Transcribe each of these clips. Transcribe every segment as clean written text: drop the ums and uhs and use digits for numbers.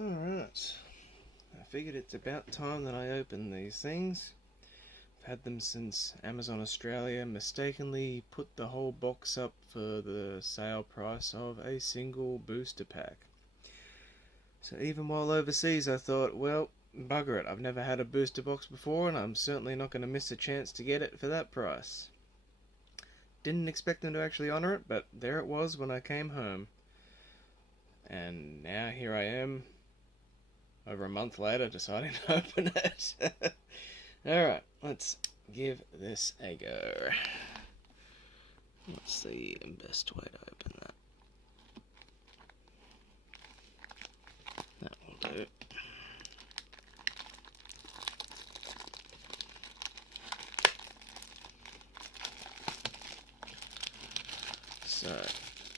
Alright, I figured it's about time that I open these things. I've had them since Amazon Australia mistakenly put the whole box up for the sale price of a single booster pack. So even while overseas I thought, well, bugger it, I've never had a booster box before and I'm certainly not going to miss a chance to get it for that price. Didn't expect them to actually honour it, but there it was when I came home. And now here I am, over a month later, deciding to open it. Alright, let's give this a go. What's the best way to open that? That will do. So,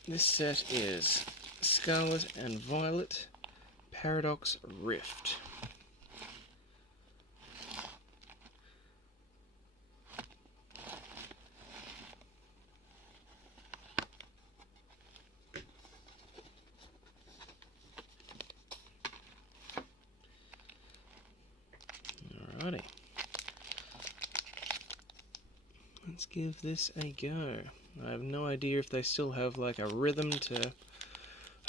this set is Scarlet and Violet Paradox Rift. Alrighty. Let's give this a go. I have no idea if they still have like a rhythm to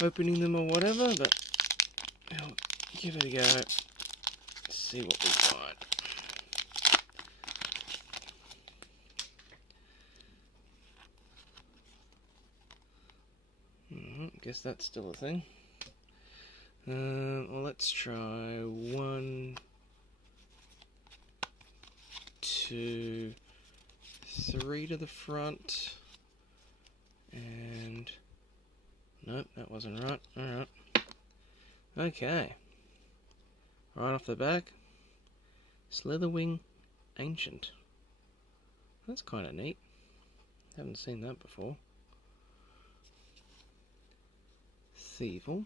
opening them or whatever, but I'll give it a go. See what we find. Guess that's still a thing. Well, let's try 1, 2, 3 to the front, and nope, that wasn't right. Alright. Okay. Right off the back, Slitherwing Ancient. That's kind of neat. Haven't seen that before. Thievel.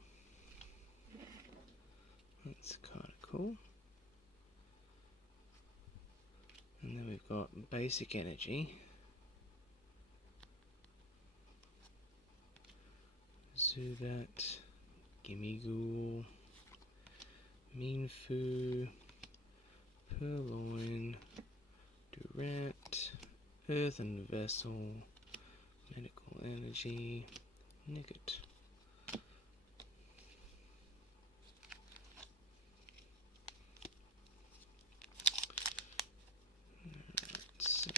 That's kind of cool. And then we've got Basic Energy. Zubat, Gimmighoul, Mienfoo, Purloin, Durant, Earthen Vessel, Medical Energy, Nickit. So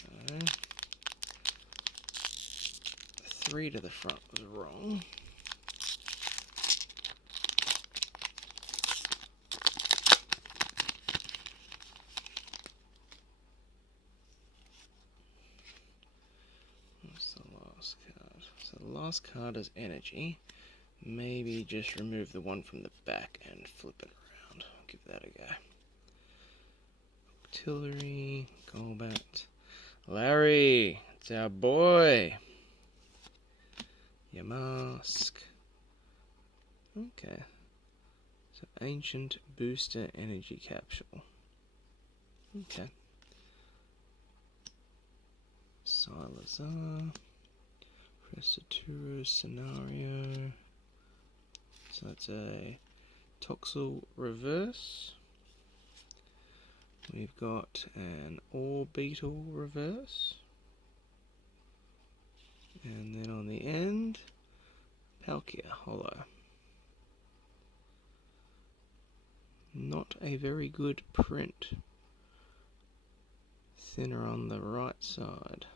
3 to the front was wrong. What's the last card? So the last card is Energy. Maybe just remove the one from the back and flip it around. I'll give that a go. Octillery, Golbat, Larry, it's our boy. Yamask. Okay. So Ancient Booster Energy Capsule. Okay. Silazar. Presaturo Scenario. So that's a Toxel Reverse. We've got an Orbeetle Reverse. And then on the end, Palkia Holo. Not a very good print. Thinner on the right side.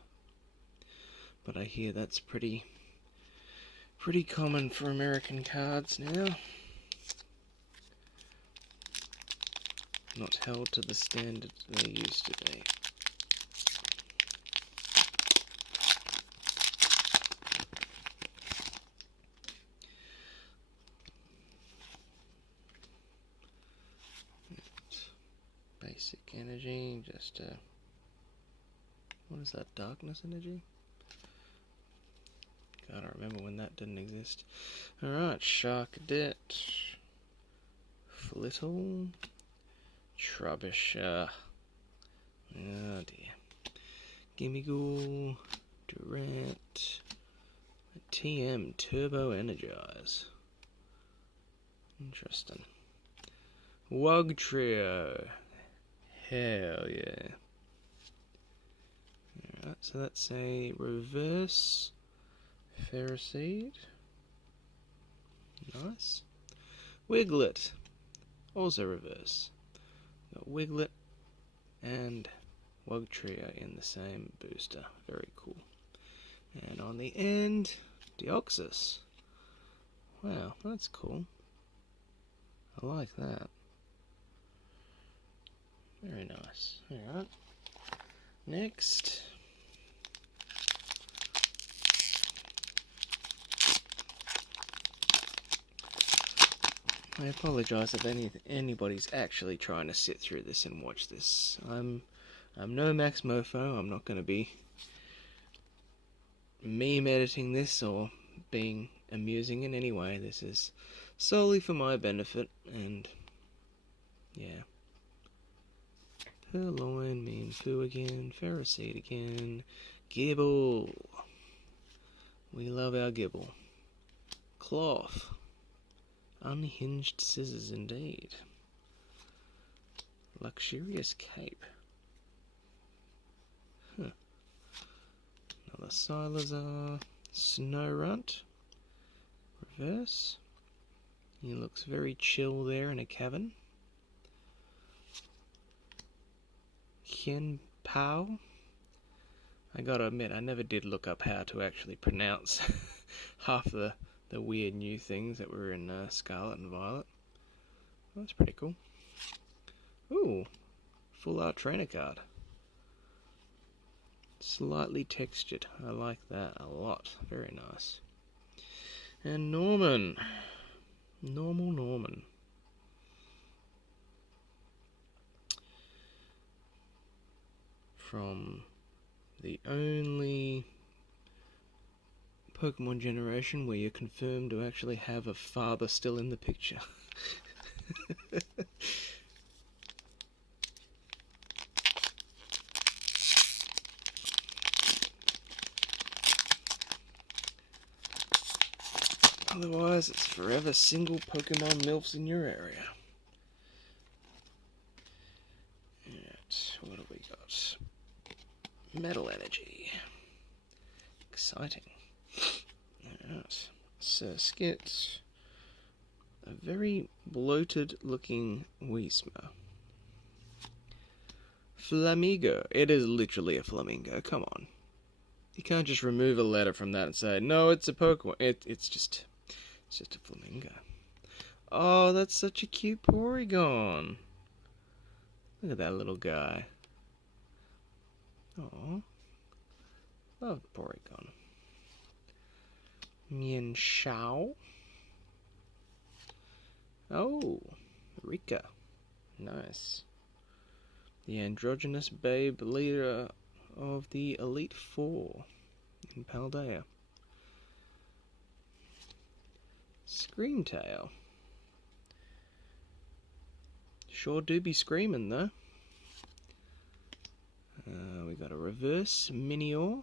But I hear that's pretty common for American cards now. Not held to the standard they used to be. Basic Energy, just what is that, Darkness Energy? I don't remember when that didn't exist. Alright, Sharkadet, Flittle, Trubisher, oh dear, Gimmighoul, Durant, TM Turbo Energize. Interesting. Wug Trio. Hell yeah. Alright, so that's a reverse Ferroseed. Nice. Wiglet. Also reverse. Got Wiglet and Wug Trio in the same booster. Very cool. And on the end, Deoxys. Wow, that's cool. I like that. Very nice. Alright. Next. I apologise if anybody's actually trying to sit through this and watch this. I'm no Max Mofo. I'm not going to be meme editing this or being amusing in any way. This is solely for my benefit, and yeah. Purloin, Meanfu again, Ferroseed again, Gibble. We love our Gibble. Cloth. Unhinged scissors indeed. Luxurious cape. Huh. Another Silazar. Snowrunt. Reverse. He looks very chill there in a cavern. Hien Pao. I gotta admit, I never did look up how to actually pronounce half the weird new things that were in Scarlet and Violet. Well, that's pretty cool. Ooh, full art trainer card. Slightly textured. I like that a lot. Very nice. And Norman. Normal Norman. From the only Pokemon generation where you're confirmed to actually have a father still in the picture. Otherwise, it's forever single Pokemon MILFs in your area. Right, what have we got? Metal Energy. Exciting. Alright. Surskit. A very bloated looking Whisper. Flamigo. It is literally a flamingo. Come on. You can't just remove a letter from that and say, no, it's a Pokemon. It's just a flamingo. Oh, that's such a cute Porygon. Look at that little guy. Oh, love Porygon. Mian Shao. Oh, Rika. Nice. The androgynous babe leader of the Elite Four in Paldea. Screamtail. Sure do be screaming though. We got a reverse Minior.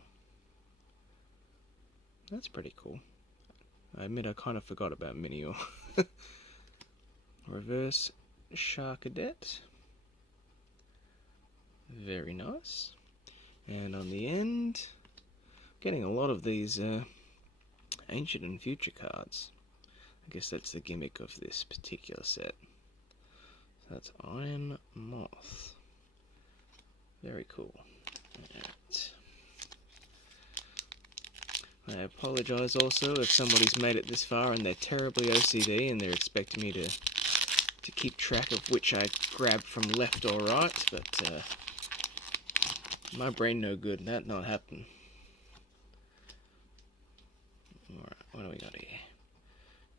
That's pretty cool. I admit I kind of forgot about Minior. Reverse Sharkadet. Very nice. And on the end, getting a lot of these ancient and future cards. I guess that's the gimmick of this particular set. So that's Iron Moth. Very cool. Right. I apologise also if somebody's made it this far and they're terribly OCD and they're expecting me to keep track of which I grab from left or right, but my brain no good, that not happen. Alright, what do we got here?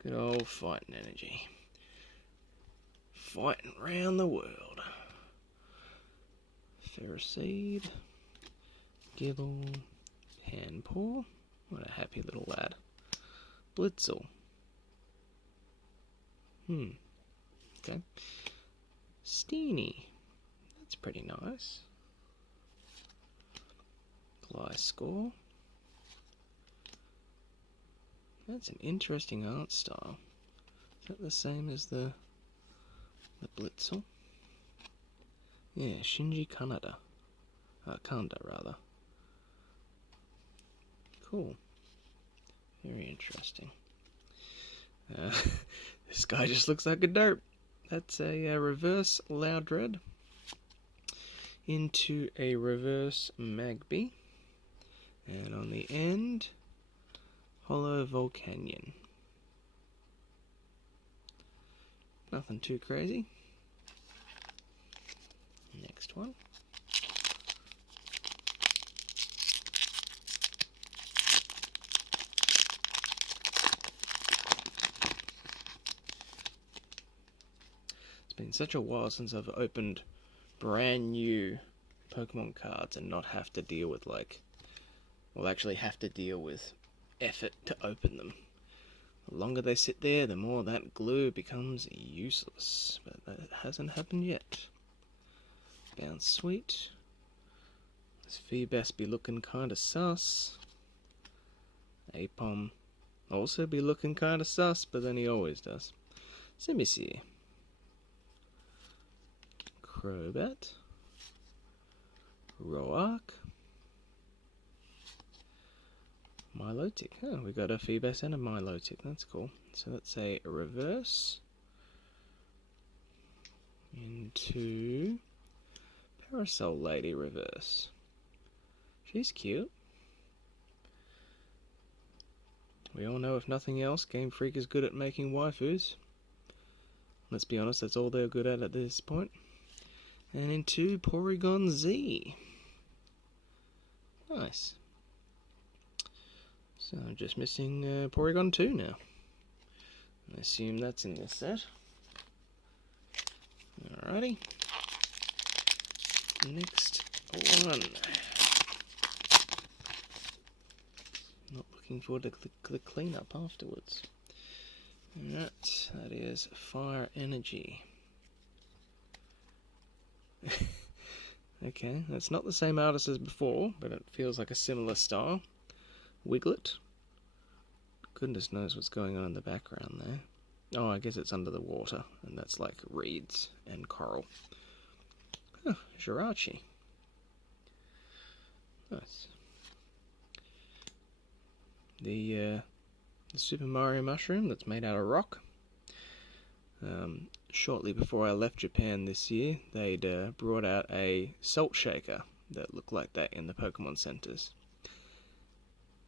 Good old fighting energy. Fighting round the world. Ferroseed, Gibble, Panpour. What a happy little lad. Blitzel. Okay. Steenie. That's pretty nice. Gliscor. That's an interesting art style. Is that the same as the The Blitzel. Yeah, Shinji Kanada. Kanda, rather. Cool. Very interesting. This guy just looks like a dope. That's a reverse Loudred into a reverse Magby. And on the end, Hollow Volcanion. Nothing too crazy. Next one. It's been such a while since I've opened brand new Pokemon cards and not have to deal with actually have to deal with effort to open them. The longer they sit there, the more that glue becomes useless. But that hasn't happened yet. Bounce Sweet. This Feebas be looking kinda sus. Apom also be looking kinda sus, but then he always does. Simisear. Crobat. Roark. Milotic. Oh, we got a Feebas and a Milotic. That's cool. So that's a reverse into Parasol Lady reverse. She's cute. We all know, if nothing else, Game Freak is good at making waifus. Let's be honest, that's all they're good at this point. And into Porygon Z. Nice. So I'm just missing Porygon 2 now. I assume that's in this set. Alrighty. Next one. Not looking forward to the cleanup afterwards. Alright, that is Fire Energy. Okay, that's not the same artist as before, but it feels like a similar style. Wiglet. Goodness knows what's going on in the background there. Oh, I guess it's under the water, and that's like reeds and coral. Oh, Jirachi. Nice. The Super Mario mushroom that's made out of rock. Shortly before I left Japan this year, they'd brought out a salt shaker that looked like that in the Pokemon centers.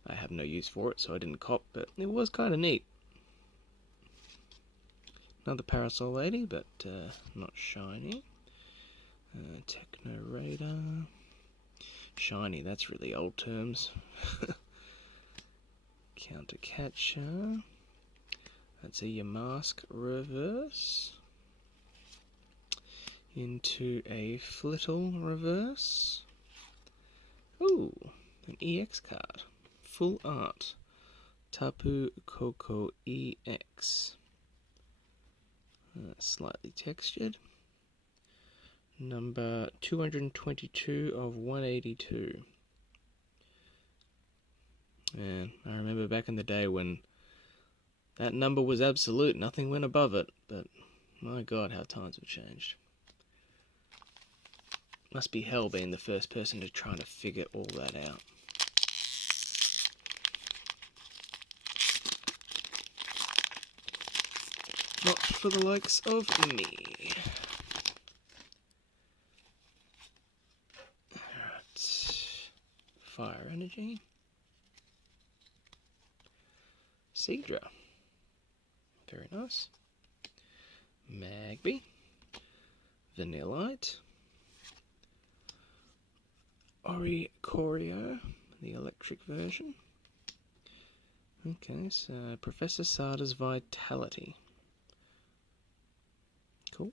I have no use for it, so I didn't cop, but it was kind of neat. Another Parasol Lady, but not shiny. Techno Raider. Shiny, that's really old terms. Counter Catcher. That's a Yamask reverse. Into a Flittle reverse. Ooh, an EX card. Full art. Tapu Koko EX. Slightly textured. Number 222 of 182. And I remember back in the day when that number was absolute, nothing went above it, but my god, how times have changed. Must be hell being the first person to try to figure all that out. Not for the likes of me. Alright. Fire Energy. Seadra. Very nice. Magby. Vanillite. Oricorio, the electric version. Okay, so Professor Sada's Vitality. Cool.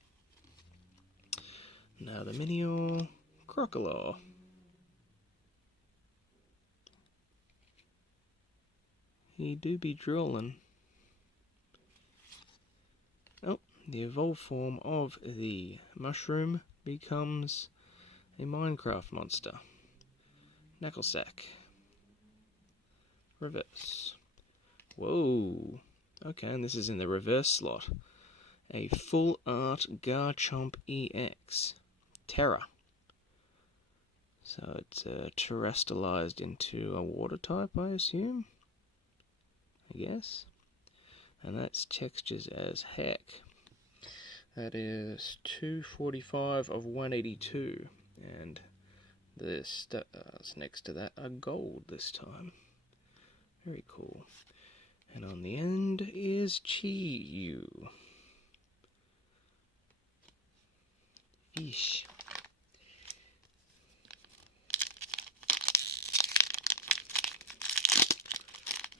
Now the Minior Crocodile. He do be drooling. Oh, the evolved form of the mushroom becomes a Minecraft monster. Knucklesack. Reverse. Whoa. Okay, and this is in the reverse slot. a full art Garchomp EX Terra. So it's terrestrialized into a water type, I assume. I guess. And that's textures as heck. That is 245 of 182. And the stars next to that are gold this time. Very cool. And on the end is Chi-Yu. Yeesh.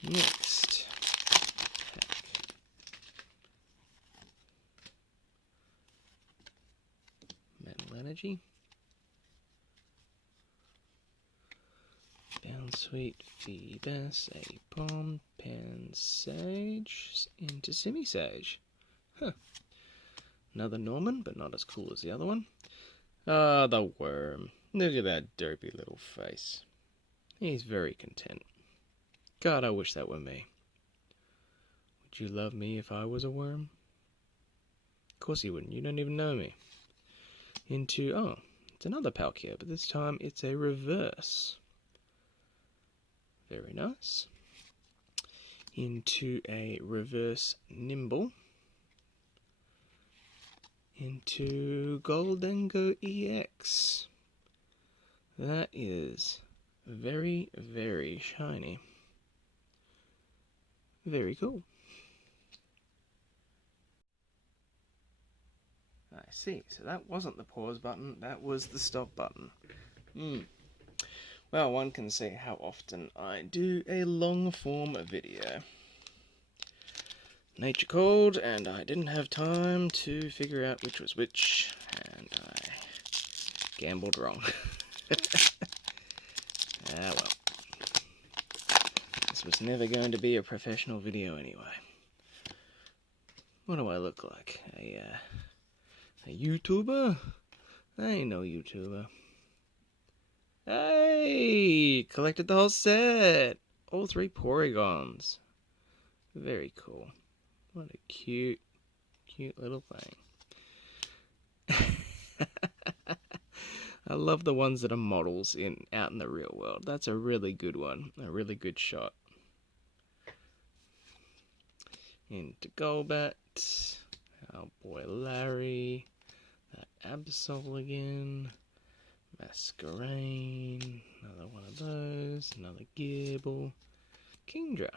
Next pack. Metal Energy. Bounsweet, Feebas, Apom, Pansage, into Simisage. Huh. Another Norman, but not as cool as the other one. Ah, the worm. Look at that derpy little face. He's very content. God, I wish that were me. Would you love me if I was a worm? Of course you wouldn't. You don't even know me. Into, oh, it's another Palkia, but this time it's a reverse. Very nice. Into a reverse Nimble. Into Goldengo EX. That is very, very shiny. Very cool. I see. So that wasn't the pause button, that was the stop button. Well, one can see how often I do a long form video. Nature called, and I didn't have time to figure out which was which, and I gambled wrong. Ah well. This was never going to be a professional video anyway. What do I look like? A YouTuber? I ain't no YouTuber. Hey! Collected the whole set! All 3 Porygons. Very cool. What a cute, cute little thing. I love the ones that are models out in the real world. That's a really good one. A really good shot. Into Golbat. Our boy Larry. That Absol again. Masquerain. Another one of those. Another Gearble. Kingdra.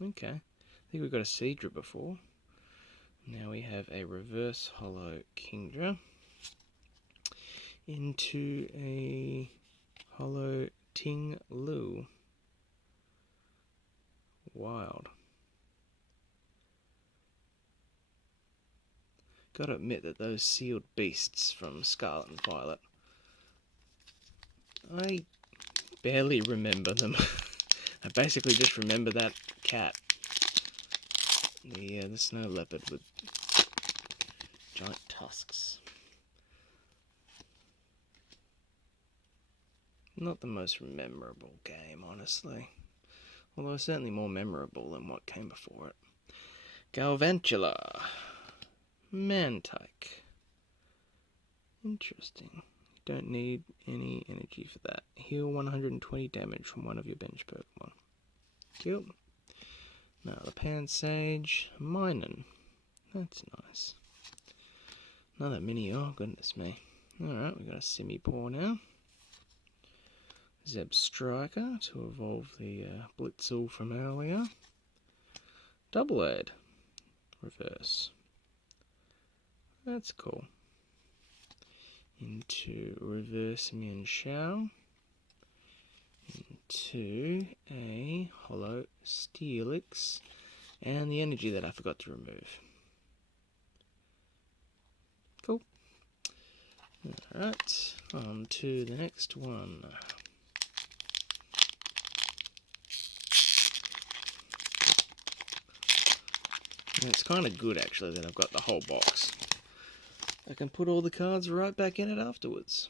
Okay. I think we've got a Seadra before. Now we have a reverse holo Kingdra. Into a holo Ting Lu. Wild. Gotta admit that those sealed beasts from Scarlet and Violet, I barely remember them. I basically just remember that cat. The snow leopard with giant tusks. Not the most memorable game, honestly. Although certainly more memorable than what came before it. Galvantula. Mantike. Interesting. Don't need any energy for that. Heal 120 damage from one of your bench Pokemon. Cool. Now the Pansage. Minun. That's nice. Another mini. Oh, goodness me. Alright, we've got a Simipour now. Zeb Striker to evolve the Blitzel from earlier. Double-Ed. Reverse. That's cool. Into reverse Mienshao. Into a holo Steelix. And the energy that I forgot to remove. Cool. Alright, on to the next one. And it's kind of good actually that I've got the whole box. I can put all the cards right back in it afterwards.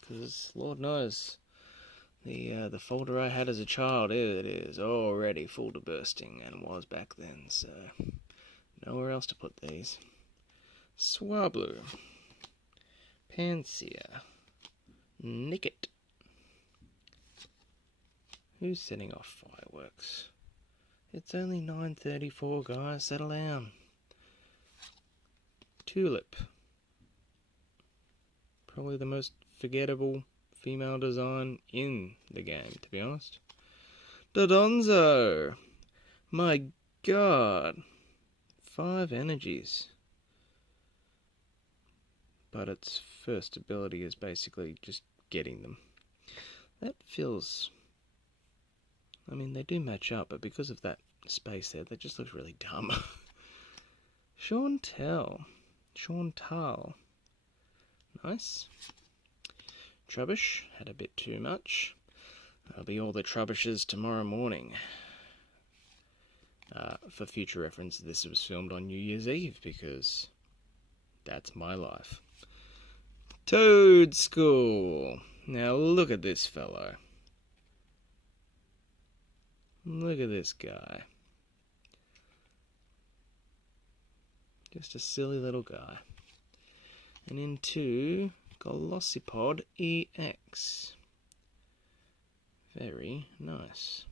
Because Lord knows, the folder I had as a child, it is already full to bursting and was back then, so Nowhere else to put these. Swablu. Pansear. Nickit. Who's setting off fireworks? It's only 9:34, guys. Settle down. Tulip. Probably the most forgettable female design in the game, to be honest. Dodonzo! My god! 5 energies. But its first ability is basically just getting them. That feels... I mean, they do match up, but because of that space there, that just looks really dumb. Chantal. Nice. Trubbish. Had a bit too much. That'll be all the Trubbishes tomorrow morning. For future reference, this was filmed on New Year's Eve, because that's my life. Toad School. Now look at this fellow. Look at this guy. Just a silly little guy. And into Glossipod EX. Very nice.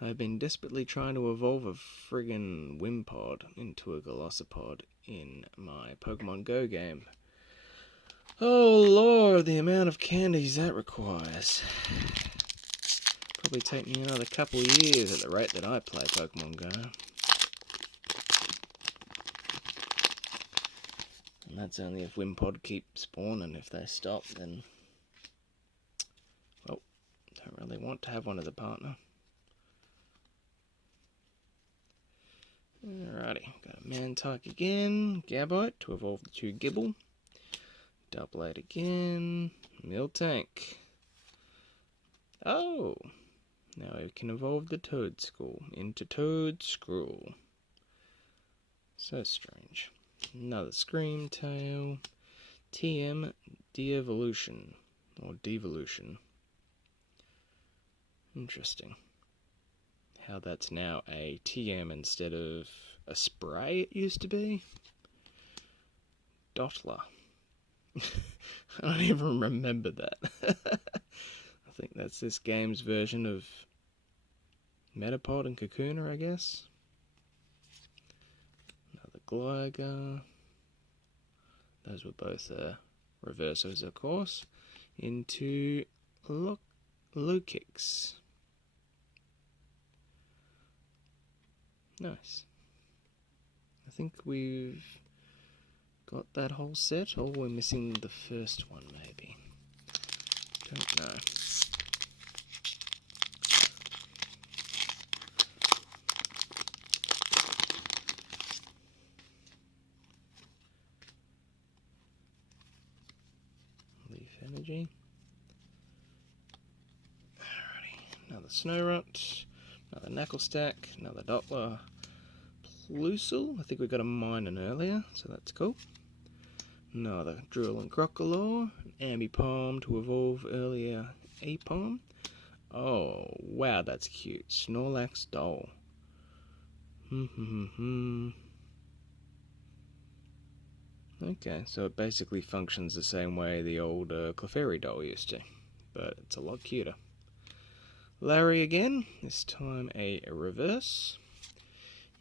I've been desperately trying to evolve a friggin' Wimpod into a Glossipod in my Pokemon Go game. Oh lord, the amount of candies that requires. Probably take me another couple of years at the rate that I play Pokemon Go. And that's only if Wimpod keep spawning. If they stop, then... well, don't really want to have one as a partner. Alrighty, got a Mantike again, Gabite to evolve the 2 Gibble. Doublade again, Miltank. Oh! Now we can evolve the Toad School into Toad Scroll. So strange. Another Scream Tail. TM De-Evolution. Or Devolution. Interesting. How that's now a TM instead of a spray it used to be. Dottler. I don't even remember that. I think that's this game's version of Metapod and Kakuna, I guess. Another Gligar. Those were both reversos, of course. Into Lokix. Nice. I think we've got that whole set, or we're missing the first one, maybe. Don't know. Leaf Energy. Alrighty, another Snorunt, another Knucklestack, another Dottler. Lucille, I think we got a Minun earlier, so that's cool. Another Drill and Crocodile, an Ambipom to evolve earlier Apom. Oh, wow, that's cute. Snorlax doll. Okay, so it basically functions the same way the old Clefairy doll used to, but it's a lot cuter. Larry again, this time a reverse.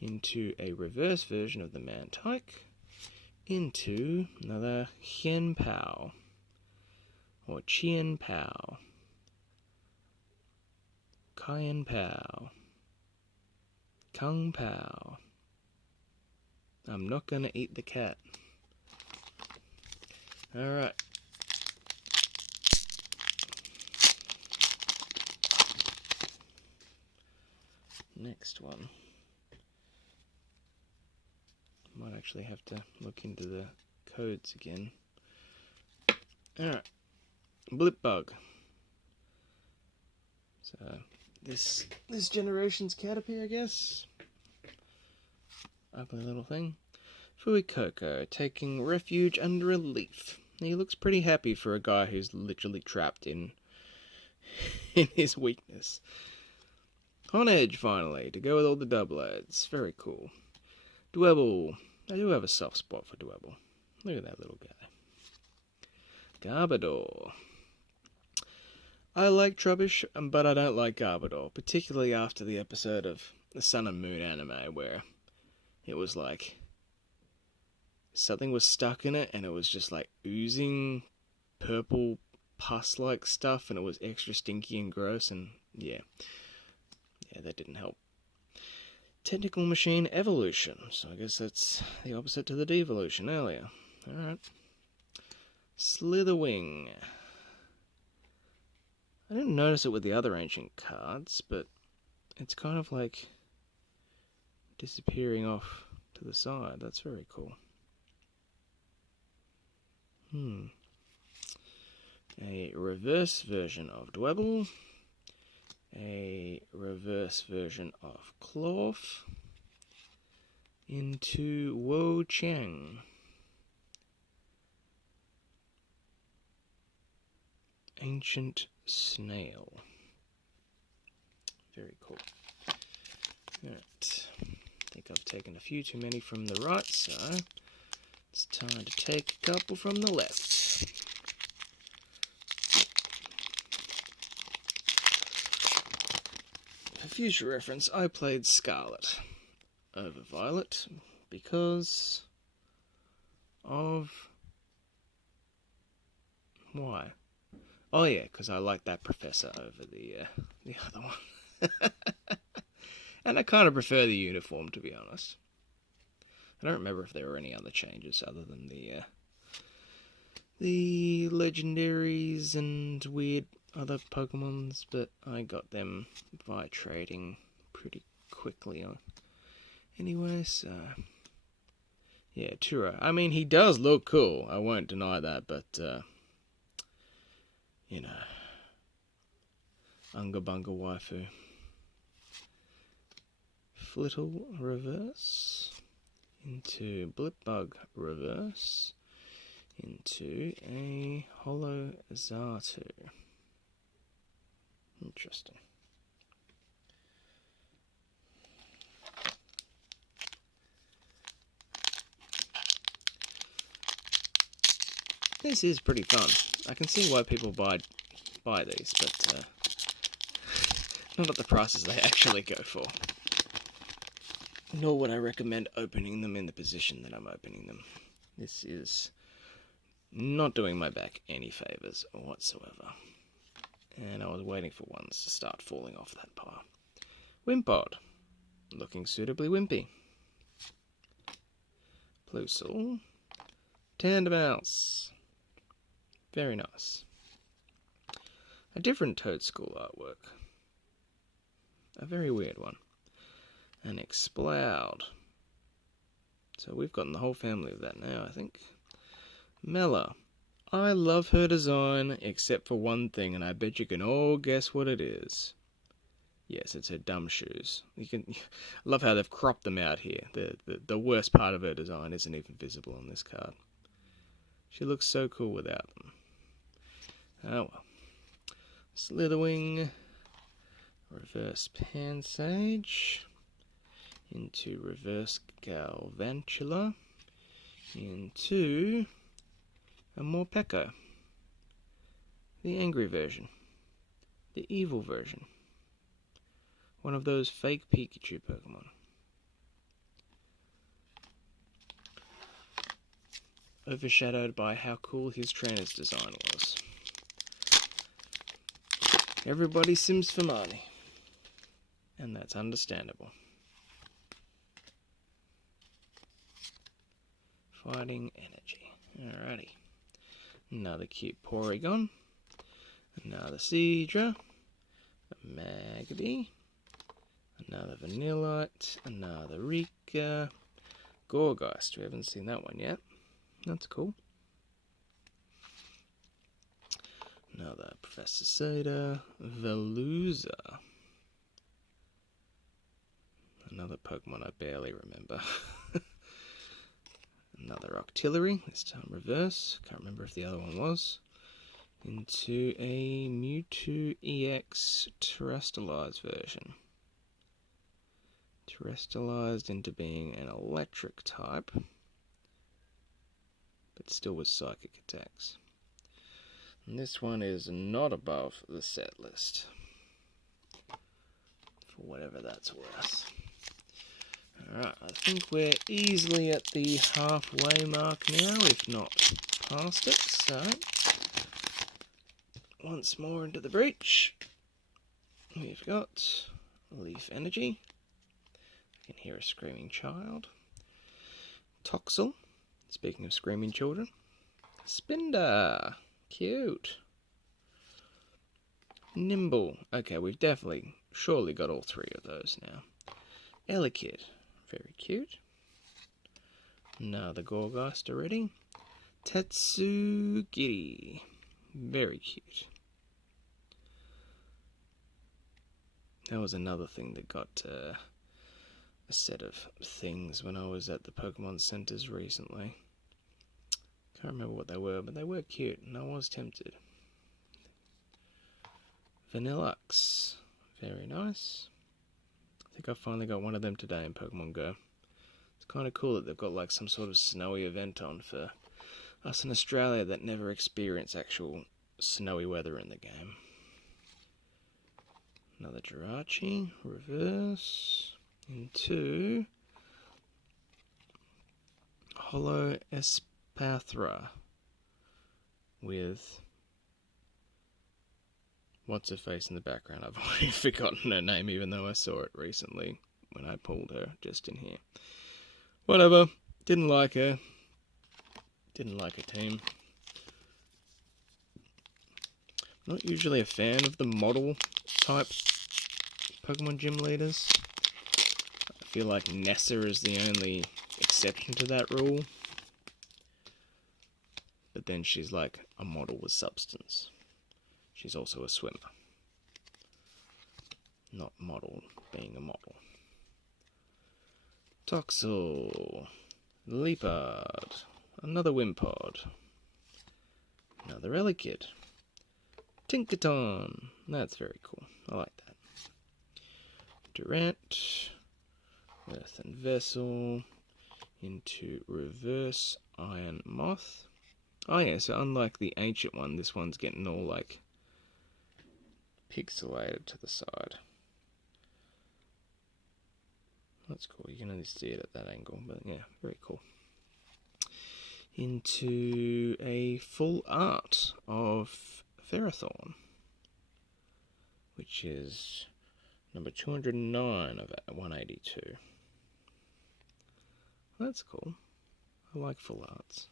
Into a reverse version of the Mantike, into another Hien Pao, or Chien Pao, Kien Pao, Kung Pao. I'm not gonna eat the cat. Alright. Next one. Might actually have to look into the codes again. Alright. Blipbug. So, this generation's Caterpie, I guess. Ugly little thing. Fuecoco, taking refuge under a leaf. He looks pretty happy for a guy who's literally trapped in his weakness. On Edge, finally, to go with all the double ads. Very cool. Dwebble. I do have a soft spot for Dwebble. Look at that little guy. Garbodor. I like Trubbish, but I don't like Garbodor, particularly after the episode of the Sun and Moon anime where it was like something was stuck in it and it was just like oozing purple pus-like stuff and it was extra stinky and gross and yeah, that didn't help. Technical Machine Evolution, so I guess that's the opposite to the devolution earlier. Alright. Slitherwing. I didn't notice it with the other ancient cards, but it's kind of like disappearing off to the side. That's very cool. A reverse version of Dwebble. A reverse version of Clorf. Into Wo Chang. Ancient Snail. Very cool. Alright. I think I've taken a few too many from the right, so it's time to take a couple from the left. For future reference, I played Scarlet over Violet because of... why? Oh yeah, because I like that professor over the other one. And I kind of prefer the uniform, to be honest. I don't remember if there were any other changes other than the legendaries and weird other Pokemons, but I got them via trading pretty quickly. Anyway, so... yeah, Turo. I mean, he does look cool. I won't deny that, but... you know, Unga Bunga waifu. Flittle reverse. Into Blipbug reverse. Into a Holo Zatu. Interesting. This is pretty fun. I can see why people buy these, but not at the prices they actually go for. Nor would I recommend opening them in the position that I'm opening them. This is not doing my back any favours whatsoever. And I was waiting for ones to start falling off that pile. Wimpod. Looking suitably wimpy. Plusle. Tandemaus. Very nice. A different Toadstool artwork. A very weird one. An Exploud. So we've gotten the whole family of that now, I think. Mela. I love her design, except for one thing, and I bet you can all guess what it is. Yes, it's her dumb shoes. I love how they've cropped them out here. The worst part of her design isn't even visible on this card. She looks so cool without them. Oh well. Slitherwing. Reverse Pansage. Into reverse Galvantula. Into a Morpeko. The angry version. The evil version. One of those fake Pikachu Pokemon. Overshadowed by how cool his trainer's design was. Everybody sims for money. And that's understandable. Fighting Energy. Alrighty. Another cute Porygon. Another Seadra. A Magby. Another Vanillite. Another Rika. Gorgeist. We haven't seen that one yet. That's cool. Another Professor Sada. Veluza. Another Pokemon I barely remember. Another Octillery, this time reverse. Can't remember if the other one was. Into a Mewtwo EX Terrestrialized version. Terrestrialized into being an electric type, but still with psychic attacks. And this one is not above the set list, for whatever that's worth. Alright, I think we're easily at the halfway mark now, if not past it, so once more into the breach. We've got Leaf Energy. I can hear a screaming child. Toxel, speaking of screaming children. Spinder, cute. Nimble, okay, we've surely got all three of those now. Elekid, very cute. Another Gorgeist already. Tatsugiri, very cute. That was another thing that got a set of things when I was at the Pokemon centers recently. Can't remember what they were, but they were cute, and I was tempted. Vanillux, very nice. I think I finally got one of them today in Pokemon Go. It's kind of cool that they've got like some sort of snowy event on for us in Australia that never experience actual snowy weather in the game. Another Jirachi, reverse, into Holo Espathra with what's her face in the background. I've already forgotten her name, even though I saw it recently when I pulled her just in here. Whatever, didn't like her. Didn't like her team. Not usually a fan of the model type Pokemon gym leaders. I feel like Nessa is the only exception to that rule. But then she's like a model with substance. She's also a swimmer. Not model being a model. Toxel. Leopard. Another Wimpod. Another Elekid. Tinkaton. That's very cool. I like that. Durant. Earthen Vessel. Into reverse Iron Moth. Oh yeah, so unlike the ancient one, this one's getting all like pixelated to the side. That's cool. You can only see it at that angle, but yeah, very cool. Into a full art of Ferrothorn, which is number 209 of 182. That's cool. I like full arts.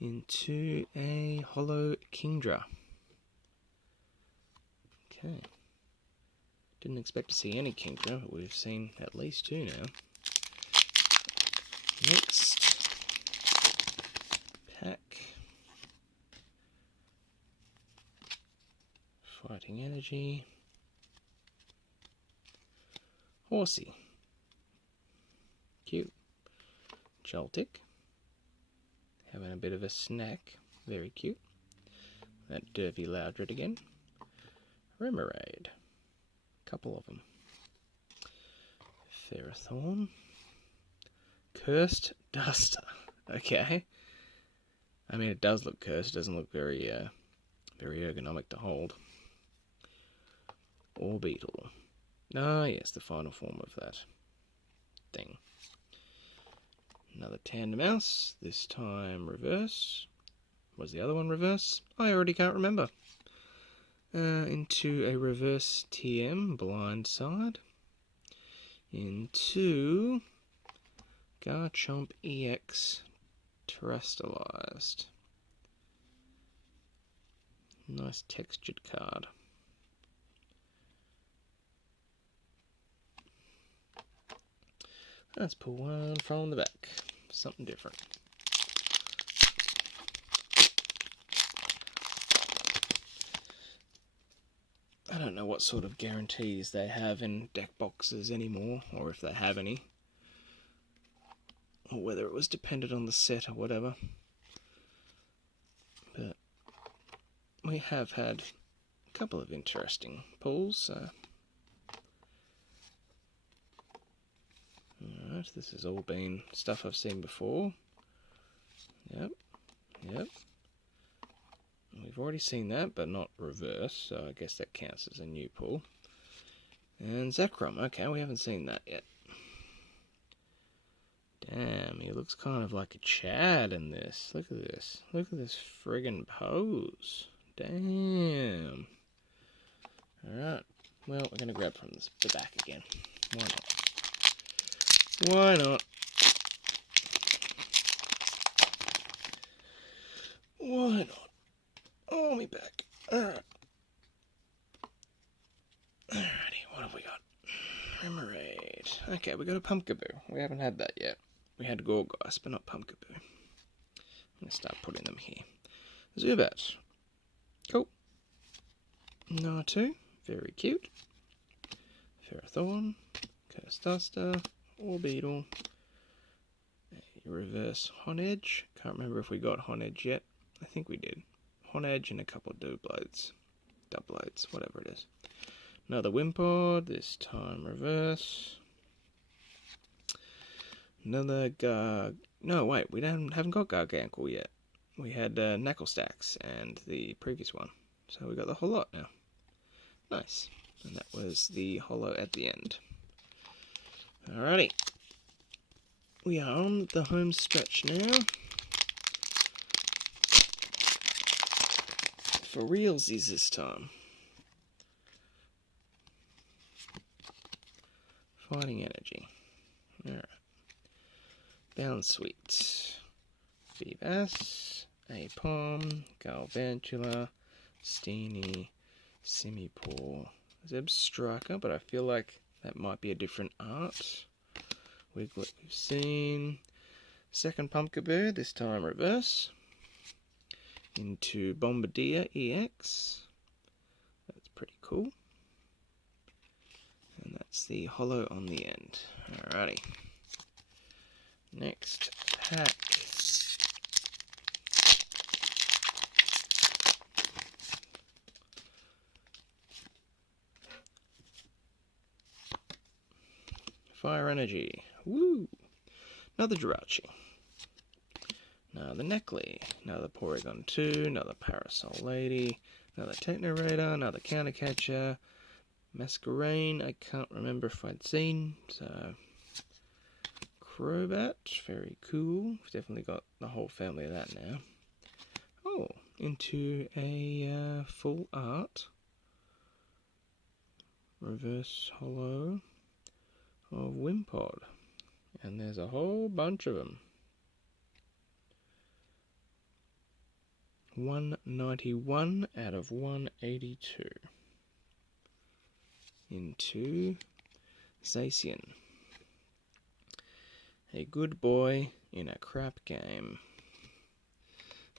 Into a Holo Kingdra. Okay. Didn't expect to see any Kingdra, but we've seen at least two now. Next pack. Fighting Energy. Horsey. Cute. Joltik. Having a bit of a snack. Very cute. That Derpy Loudred again. Remoraid. Couple of them. Ferrothorn. Cursed Duster. Okay. I mean, it does look cursed. It doesn't look very ergonomic to hold. Orbeetle. Ah, yes, the final form of that thing. Another Tandem Mouse. This time reverse. Was the other one reverse? I already can't remember. Into a reverse TM, Blindside. Into Garchomp EX, Terrestrialized. Nice textured card. Let's pull one from the back. Something different. I don't know what sort of guarantees they have in deck boxes anymore, or if they have any. Or whether it was dependent on the set or whatever. But we have had a couple of interesting pulls, so Alright, this has all been stuff I've seen before. Yep. We've already seen that, but not reverse, so I guess that counts as a new pull. And Zekrom, okay, we haven't seen that yet. Damn, he looks kind of like a Chad in this. Look at this. Look at this friggin' pose. Damn. Alright, well, we're going to grab from the back again. Why not? Why not? Why not? Oh, me back. Alright. Alrighty, what have we got? Remoraid. Okay, we got a Pumpkaboo. We haven't had that yet. We had Gorgeist, but not Pumpkaboo. I'm going to start putting them here. Zubat. Cool. Natu. Very cute. Ferrothorn. Curse Duster. Orbeetle. A reverse Honedge. Can't remember if we got Honedge yet. I think we did. Honedge and a couple of Doublades. Doublades, whatever it is. Another Wimpod, this time reverse. Another no, wait, we haven't got Gargankel yet. We had Knucklestacks and the previous one. So we got the whole lot now. Nice. And that was the holo at the end. Alrighty. We are on the home stretch now. For realsies this time. Fighting Energy. Alright. Bounsweet. Feebas. Apom. Galvantula. Steenie. Simipour. Zebstrika, but I feel like that might be a different art. Wiglet we've seen. Second Pumpkaboo, this time reverse. Into Bombardier EX. That's pretty cool. And that's the holo on the end. Alrighty. Next pack. Fire Energy. Woo! Another Jirachi. Another Neckley. Another Porygon 2. Another Parasol Lady. Another Techno Raider. Another Countercatcher. Masquerain. I can't remember if I'd seen. So, Crobat. Very cool. We've definitely got the whole family of that now. Oh, into a full art. Reverse holo of Wimpod. And there's a whole bunch of them. 191 out of 182. Into Zacian. A good boy in a crap game.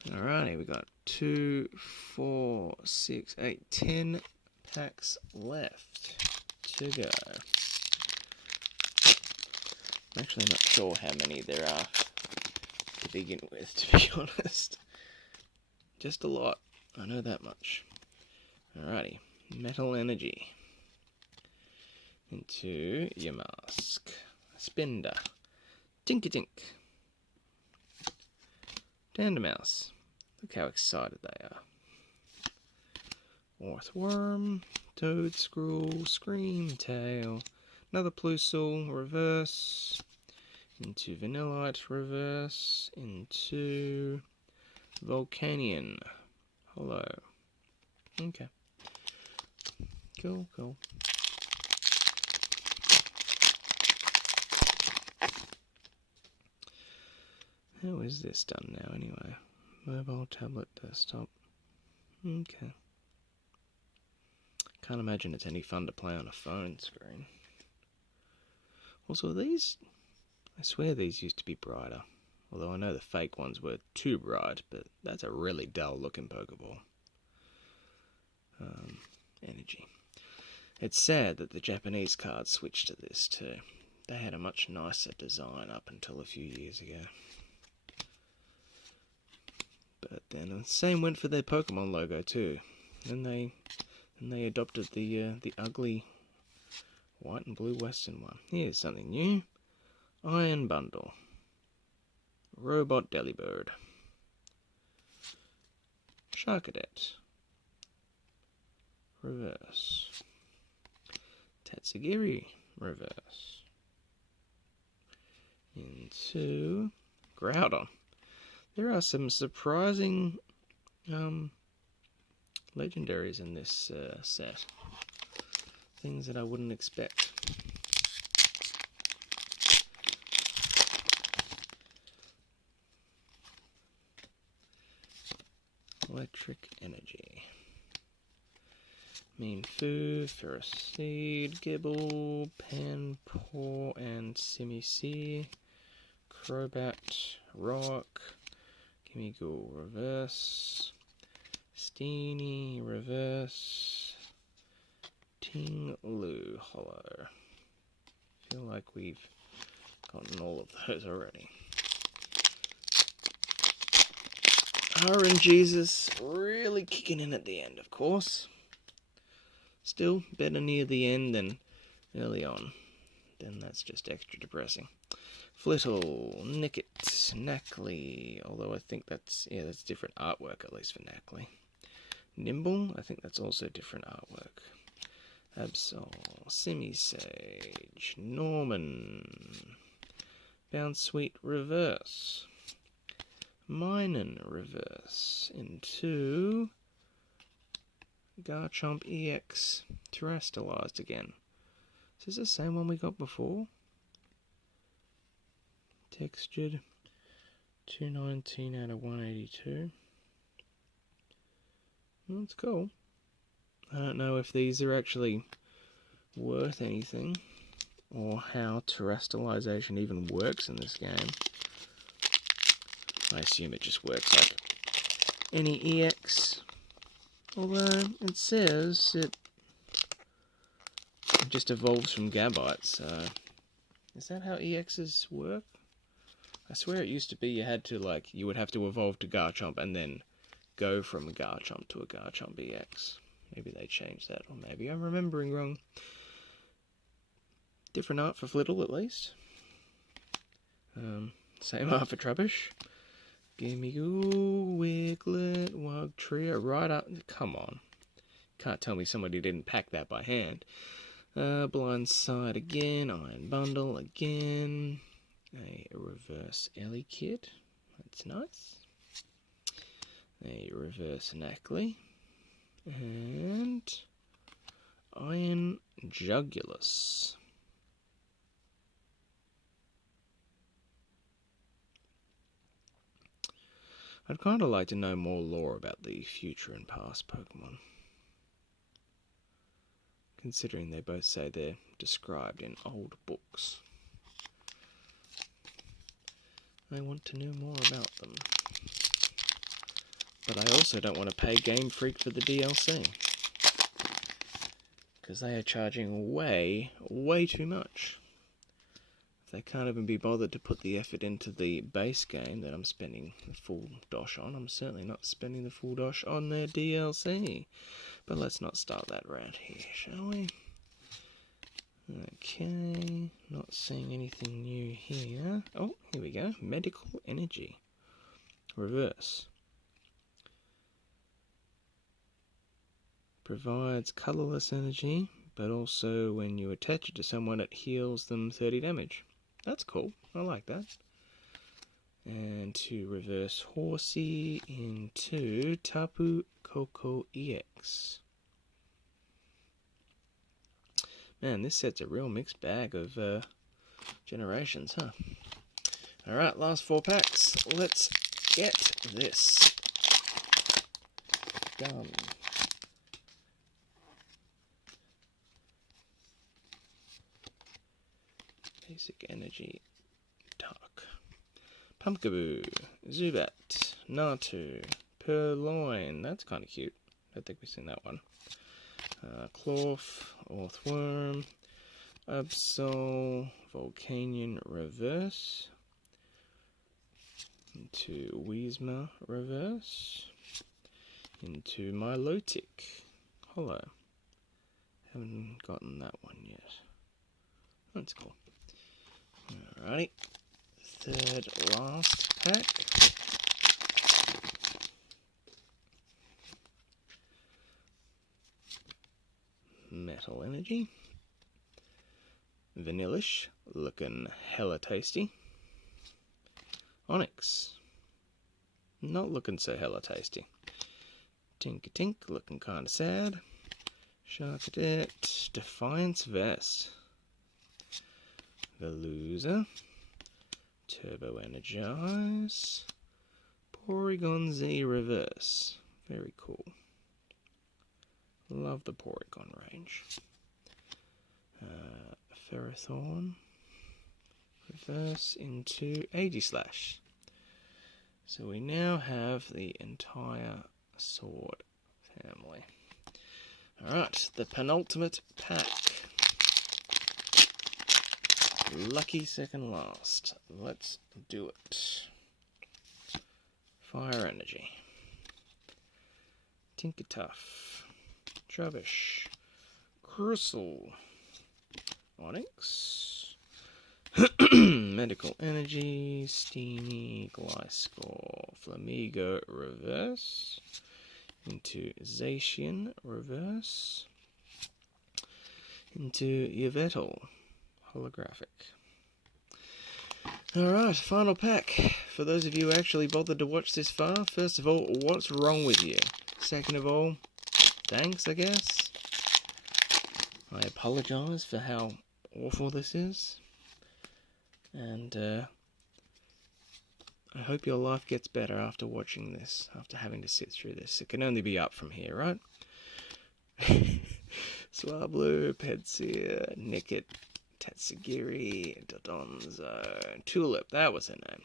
Alrighty, we got 2, 4, 6, 8, 10 packs left to go. I'm actually not sure how many there are to begin with, to be honest. Just a lot, I know that much. Alrighty, Metal Energy. Into Yamask. Spinda. Tinky Tink. Dandamouse. Look how excited they are. Orthworm. Toadscruel. Screamtail. Another Plusle, reverse, into Vanillite, reverse, into Volcanion, holo. Okay. Cool, cool. How is this done now, anyway? Mobile, tablet, desktop. Okay. Can't imagine it's any fun to play on a phone screen. Also, these, I swear these used to be brighter. Although I know the fake ones were too bright, but that's a really dull looking Pokeball. Energy. It's sad that the Japanese cards switched to this too. They had a much nicer design up until a few years ago. But then the same went for their Pokemon logo too. Then they adopted the ugly white and blue Western one. Here's something new. Iron Bundle. Robot Delibird. Sharkadet. Reverse. Tatsugiri. Reverse. Into Groudon. There are some surprising legendaries in this set. Things that I wouldn't expect. Electric Energy. Meanfu, Ferroseed, Gibble, Panpour, and Simisear. Crobat, Rock, Gimmighoul, Reverse. Steenie, Reverse. Ting-Lu, Hollow. Feel like we've gotten all of those already. RNGesus really kicking in at the end, of course. Still better near the end than early on. Then that's just extra depressing. Flittle, Nickit, Knackley, although I think that's different artwork, at least for Knackley. Nimble, I think that's also different artwork. Absol, Simisage, Norman, Bounsweet Reverse, Minun Reverse, into Garchomp EX Terrestrialized again. Is this the same one we got before? Textured, 219 out of 182. Well, that's cool. I don't know if these are actually worth anything, or how terrestrialization even works in this game. I assume it just works like any EX, although it says it just evolves from Gabite, so is that how EXs work? I swear it used to be you would have to evolve to Garchomp and then go from a Garchomp to a Garchomp EX. Maybe they changed that, or maybe I'm remembering wrong. Different art for Flittle, at least. Same art for Trubbish. Gimmighoul, Wiglet, Wugtrio, right up. Come on. Can't tell me somebody didn't pack that by hand. Blindside again, Iron Bundle again. A reverse Ellie Kid. That's nice. A reverse Knackley. And Iron Jugulus. I'd kind of like to know more lore about the future and past Pokemon, considering they both say they're described in old books. I want to know more about them. But I also don't want to pay Game Freak for the DLC, because they are charging way, way too much. If they can't even be bothered to put the effort into the base game that I'm spending the full dosh on, I'm certainly not spending the full dosh on their DLC. But let's not start that rant here, shall we? Okay, not seeing anything new here. Oh, here we go. Medical Energy. Reverse. Provides colourless energy, but also when you attach it to someone it heals them 30 damage. That's cool, I like that. And to reverse Horsey into Tapu Koko EX. Man, this set's a real mixed bag of generations, huh? Alright, last 4 packs. Let's get this done. Basic Energy, Dark. Pumpkaboo, Zubat, Natu, Purloin, that's kind of cute. I don't think we've seen that one. Clorf, Orthworm, Absol, Volcanion Reverse, into Wheezma Reverse, into Milotic Hollow. Haven't gotten that one yet. That's cool. Alrighty, third last pack. Metal Energy. Vanillish, looking hella tasty. Onyx, not looking so hella tasty. Tink-a-tink, looking kinda sad. Sharkadet, Defiance Vest. Veluza, Turbo Energize. Porygon Z Reverse, very cool. Love the Porygon range. Ferrothorn, reverse into Aegislash. So we now have the entire sword family. Alright, the penultimate pack. Lucky second last. Let's do it. Fire Energy. Tinkertuff. Trubbish. Crystal. Onyx. Medical Energy. Steamy. Gliscor. Flamigo Reverse. Into Zacian Reverse. Into Yveltal Holographic. Alright, final pack. For those of you who actually bothered to watch this far, first of all, what's wrong with you? Second of all, thanks, I guess. I apologise for how awful this is. And I hope your life gets better after watching this, after having to sit through this. It can only be up from here, right? Swablu, Pedseer, Nickit, Tatsugiri, Dodonzo, Tulip, that was her name.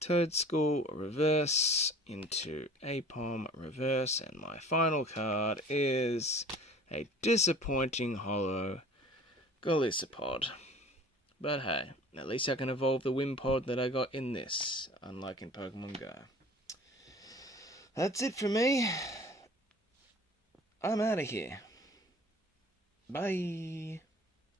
Toadstool, reverse into Apom, reverse, and my final card is a disappointing holo Golisopod. But hey, at least I can evolve the Wimpod that I got in this, unlike in Pokemon Go. That's it for me. I'm out of here. Bye.